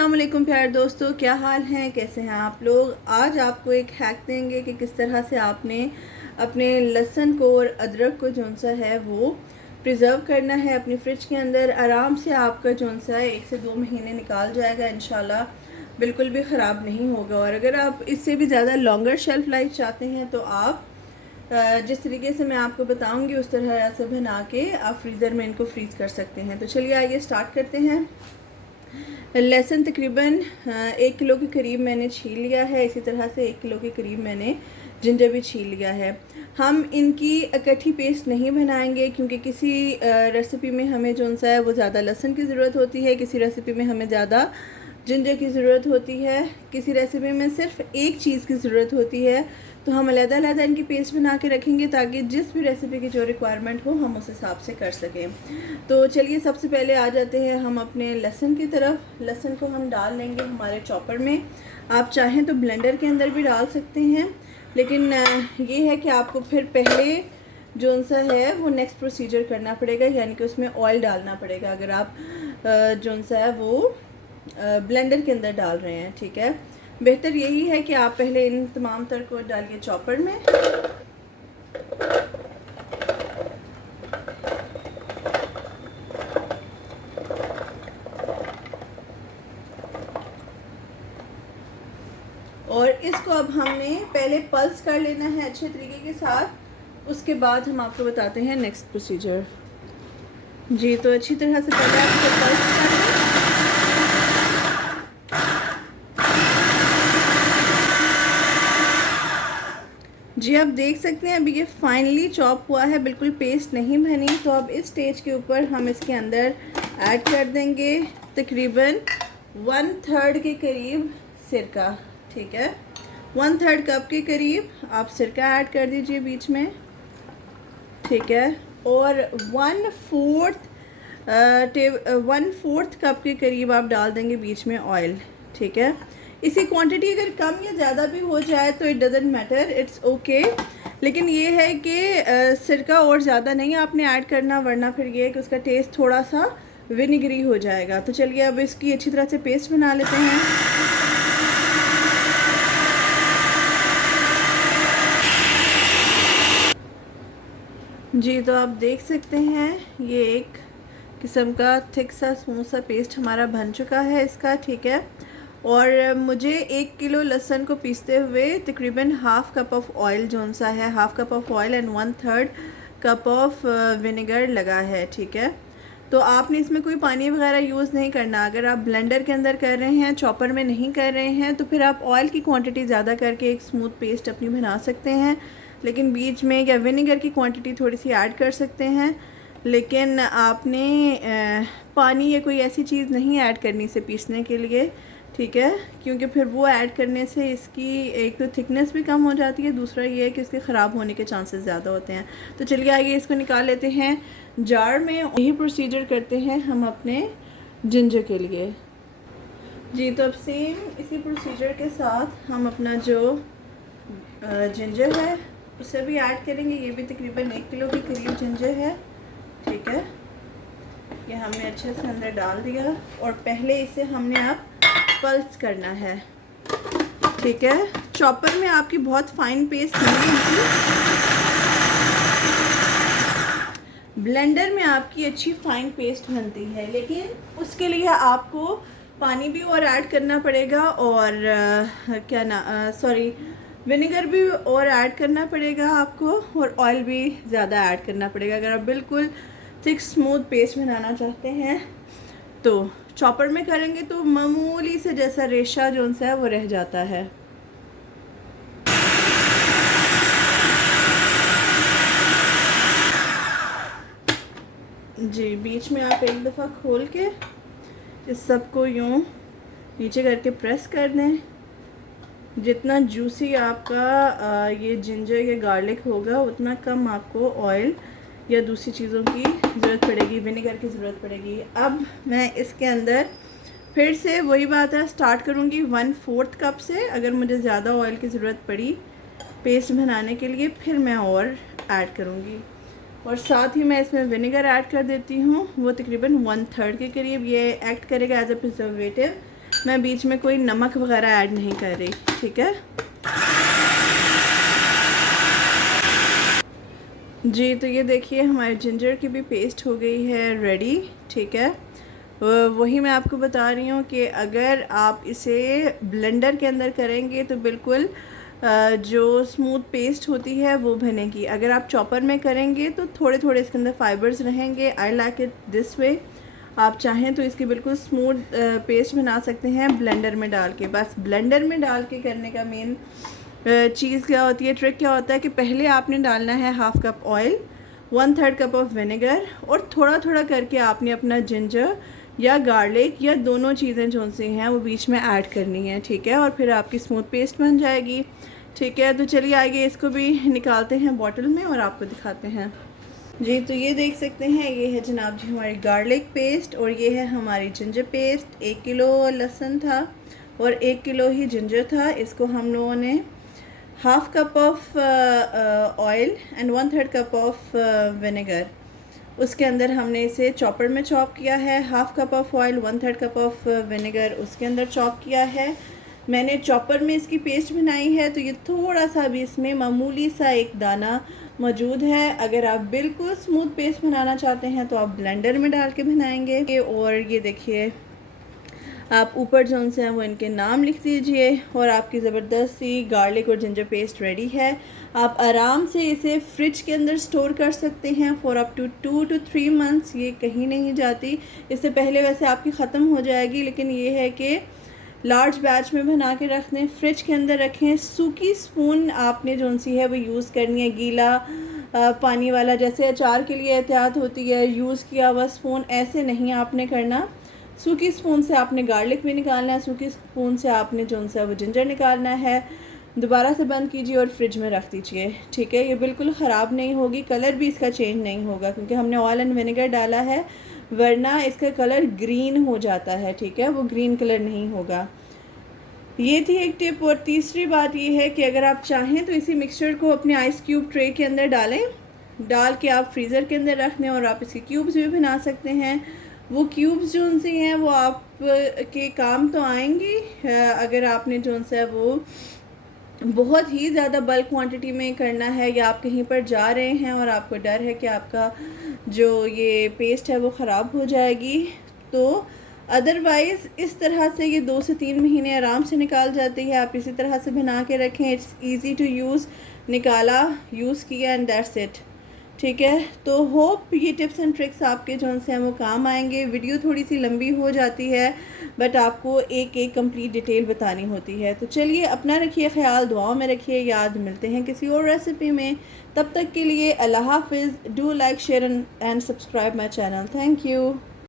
अस्सलाम वालेकुम प्यारे दोस्तों, क्या हाल हैं, कैसे हैं आप लोग। आज आपको एक हैक देंगे कि किस तरह से आपने अपने लहसुन को और अदरक को जौन सा है वो प्रिज़र्व करना है अपनी फ्रिज के अंदर। आराम से आपका जौन सा है 1 से 2 महीने निकाल जाएगा इंशाल्लाह, बिल्कुल भी ख़राब नहीं होगा। और अगर आप इससे भी ज़्यादा लॉन्गर शेल्फ़ लाइफ चाहते हैं तो आप जिस तरीके से मैं आपको बताऊंगी उस तरह से बना के आप फ्रीज़र में इनको फ्रीज़ कर सकते हैं। तो चलिए आइए स्टार्ट करते हैं। लहसुन तकरीबन 1 किलो के करीब मैंने छील लिया है। इसी तरह से 1 किलो के करीब मैंने जिंजर भी छील लिया है। हम इनकी इकट्ठी पेस्ट नहीं बनाएंगे क्योंकि किसी रेसिपी में हमें जौन सा है वो ज़्यादा लहसुन की ज़रूरत होती है, किसी रेसिपी में हमें ज़्यादा जिंजर की ज़रूरत होती है, किसी रेसिपी में सिर्फ एक चीज़ की ज़रूरत होती है। तो हम अलग-अलग इनकी पेस्ट बना के रखेंगे ताकि जिस भी रेसिपी की जो रिक्वायरमेंट हो हम उस हिसाब से कर सकें। तो चलिए सबसे पहले आ जाते हैं हम अपने लहसुन की तरफ। लहसुन को हम डाल लेंगे हमारे चॉपर में। आप चाहें तो ब्लेंडर के अंदर भी डाल सकते हैं, लेकिन ये है कि आपको फिर पहले जौन सा है वो नेक्स्ट प्रोसीजर करना पड़ेगा, यानी कि उसमें ऑयल डालना पड़ेगा अगर आप जौन सा है वो ब्लेंडर के अंदर डाल रहे हैं। ठीक है, बेहतर यही है कि आप पहले इन तमाम तर को डालिए चॉपर में। और इसको अब हमने पहले पल्स कर लेना है अच्छे तरीके के साथ, उसके बाद हम आपको बताते हैं नेक्स्ट प्रोसीजर। जी, तो अच्छी तरह से पहले आप इसको पल्स कर लें। जी, आप देख सकते हैं अभी ये फाइनली चॉप हुआ है, बिल्कुल पेस्ट नहीं बनी। तो अब इस स्टेज के ऊपर हम इसके अंदर ऐड कर देंगे तकरीबन 1/3 के करीब सिरका। ठीक है, 1/3 कप के करीब आप सिरका ऐड कर दीजिए बीच में। ठीक है, और 1/4 कप के करीब आप डाल देंगे बीच में ऑयल। ठीक है, इसी क्वांटिटी अगर कम या ज़्यादा भी हो जाए तो it doesn't matter, it's okay. लेकिन ये है कि सिरका और ज़्यादा नहीं आपने ऐड करना, वरना फिर ये है कि उसका टेस्ट थोड़ा सा विनेगरी हो जाएगा। तो चलिए अब इसकी अच्छी तरह से पेस्ट बना लेते हैं। जी, तो आप देख सकते हैं ये एक किस्म का थिक सा स्मूथ सा पेस्ट हमारा बन चुका है इसका। ठीक है, और मुझे 1 किलो लहसुन को पीसते हुए तकरीबन हाफ़ कप ऑफ ऑयल जौन सा है, half cup of oil and 1/3 cup of vinegar लगा है। ठीक है, तो आपने इसमें कोई पानी वगैरह यूज़ नहीं करना। अगर आप ब्लेंडर के अंदर कर रहे हैं, चॉपर में नहीं कर रहे हैं, तो फिर आप ऑयल की क्वांटिटी ज़्यादा करके एक स्मूथ पेस्ट अपनी बना सकते हैं। लेकिन बीच में या विनेगर की क्वांटिटी थोड़ी सी ऐड कर सकते हैं, लेकिन आपने पानी या कोई ऐसी चीज़ नहीं ऐड करनी इसे पीसने के लिए। ठीक है, क्योंकि फिर वो ऐड करने से इसकी एक तो थिकनेस भी कम हो जाती है, दूसरा ये है कि इसके ख़राब होने के चांसेस ज़्यादा होते हैं। तो चलिए आइए इसको निकाल लेते हैं जार में। यही प्रोसीजर करते हैं हम अपने जिंजर के लिए। जी, तो अब सेम इसी प्रोसीजर के साथ हम अपना जो जिंजर है उसे भी ऐड करेंगे। ये भी तकरीबन 1 किलो के करीब जिंजर है। ठीक है, ये हमने अच्छे से अंदर डाल दिया और पहले इसे हमने अब पल्स करना है। ठीक है, चॉपर में आपकी बहुत फाइन पेस्ट नहीं होगी, ब्लेंडर में आपकी अच्छी फाइन पेस्ट बनती है, लेकिन उसके लिए आपको पानी भी और ऐड करना पड़ेगा और विनेगर भी और ऐड करना पड़ेगा आपको, और ऑयल भी ज़्यादा ऐड करना पड़ेगा अगर आप बिल्कुल थिक स्मूथ पेस्ट बनाना चाहते हैं। तो चॉपर में करेंगे तो मामूली से जैसा रेशा जोन सा है वो रह जाता है। जी, बीच में आप एक दफ़ा खोल के इस सब को यूँ नीचे करके प्रेस कर दें। जितना जूसी आपका ये जिंजर या गार्लिक होगा उतना कम आपको ऑयल या दूसरी चीज़ों की ज़रूरत पड़ेगी, विनेगर की ज़रूरत पड़ेगी। अब मैं इसके अंदर फिर से वही बात है, स्टार्ट करूँगी 1/4 कप से। अगर मुझे ज़्यादा ऑयल की ज़रूरत पड़ी पेस्ट बनाने के लिए फिर मैं और ऐड करूँगी, और साथ ही मैं इसमें विनेगर ऐड कर देती हूँ, वो तकरीबन 1/3 के करीब। ये एक्ट करेगा एज अ प्रिजर्वेटिव मैं बीच में कोई नमक वगैरह ऐड नहीं कर रही, ठीक है जी। तो ये देखिए हमारे जिंजर की भी पेस्ट हो गई है रेडी, ठीक है। वही मैं आपको बता रही हूँ कि अगर आप इसे ब्लेंडर के अंदर करेंगे तो बिल्कुल जो स्मूथ पेस्ट होती है वो बनेगी। अगर आप चॉपर में करेंगे तो थोड़े थोड़े इसके अंदर फाइबर्स रहेंगे। I like it this way. आप चाहें तो इसकी बिल्कुल स्मूथ पेस्ट बना सकते हैं ब्लेंडर में डाल के। बस ब्लेंडर में डाल के करने का मेन चीज़ क्या होती है, ट्रिक क्या होता है कि पहले आपने डालना है 1/2 cup oil, 1/3 cup of vinegar, और थोड़ा थोड़ा करके आपने अपना जिंजर या गार्लिक या दोनों चीज़ें जो सी हैं वो बीच में ऐड करनी है, ठीक है। और फिर आपकी स्मूथ पेस्ट बन जाएगी, ठीक है। तो चलिए आगे इसको भी निकालते हैं बॉटल में और आपको दिखाते हैं जी। तो ये देख सकते हैं, ये है जनाब जी हमारी गार्लिक पेस्ट और ये है हमारी जिंजर पेस्ट। 1 किलो लहसुन था और 1 किलो ही जिंजर था। इसको हम लोगों ने 1/2 cup of oil and 1/3 cup of vinegar, उसके अंदर हमने इसे चॉपर में चॉप किया है। 1/2 cup of oil, 1/3 cup of vinegar उसके अंदर चॉप किया है। मैंने चॉपर में इसकी पेस्ट बनाई है, तो ये थोड़ा सा भी इसमें मामूली सा एक दाना मौजूद है। अगर आप बिल्कुल स्मूथ पेस्ट बनाना चाहते हैं तो आप ब्लेंडर में डाल के बनाएंगे। और ये देखिए आप ऊपर जो उनसे हैं वो इनके नाम लिख दीजिए और आपकी ज़बरदस्त सी गार्लिक और जिंजर पेस्ट रेडी है। आप आराम से इसे फ्रिज के अंदर स्टोर कर सकते हैं for up to 2 to 3 months. ये कहीं नहीं जाती। इससे पहले वैसे आपकी ख़त्म हो जाएगी, लेकिन ये है कि लार्ज बैच में बना के रख दें, फ्रिज के अंदर रखें। सूखी स्पून आपने जो सी है वो यूज़ करनी है, गीला पानी वाला, जैसे अचार के लिए एहतियात होती है यूज़ किया हुआ स्पून, ऐसे नहीं आपने करना। सूखी स्पून से आपने गार्लिक भी निकालना है, सूखी स्पून से आपने जो सा वो जिंजर निकालना है। दोबारा से बंद कीजिए और फ्रिज में रख दीजिए, ठीक है। ये बिल्कुल ख़राब नहीं होगी, कलर भी इसका चेंज नहीं होगा क्योंकि हमने ऑयल एंड विनेगर डाला है, वरना इसका कलर ग्रीन हो जाता है, ठीक है, वो ग्रीन कलर नहीं होगा। ये थी एक टिप। और तीसरी बात ये है कि अगर आप चाहें तो इसी मिक्सचर को अपने आइस क्यूब ट्रे के अंदर डालें, डाल के आप फ्रीज़र के अंदर रख दें और आप इसके क्यूब्स भी बना सकते हैं। वो क्यूब्स जो उनसे हैं वो आप के काम तो आएंगी अगर आपने जो उनसे है वो बहुत ही ज़्यादा बल्क क्वांटिटी में करना है, या आप कहीं पर जा रहे हैं और आपको डर है कि आपका जो ये पेस्ट है वो ख़राब हो जाएगी। तो अदरवाइज़ इस तरह से ये 2 से 3 महीने आराम से निकाल जाती है। आप इसी तरह से बना के रखें, इट्स ईज़ी टू यूज़, निकाला, यूज़ किया एंड दैट्स इट, ठीक है। तो होप ये टिप्स एंड ट्रिक्स आपके जो हैं वो काम आएंगे। वीडियो थोड़ी सी लंबी हो जाती है बट आपको एक एक कंप्लीट डिटेल बतानी होती है। तो चलिए अपना रखिए ख्याल, दुआओं में रखिए याद। मिलते हैं किसी और रेसिपी में, तब तक के लिए अल्लाह हाफिज़। Do like, share and subscribe my channel. Thank you.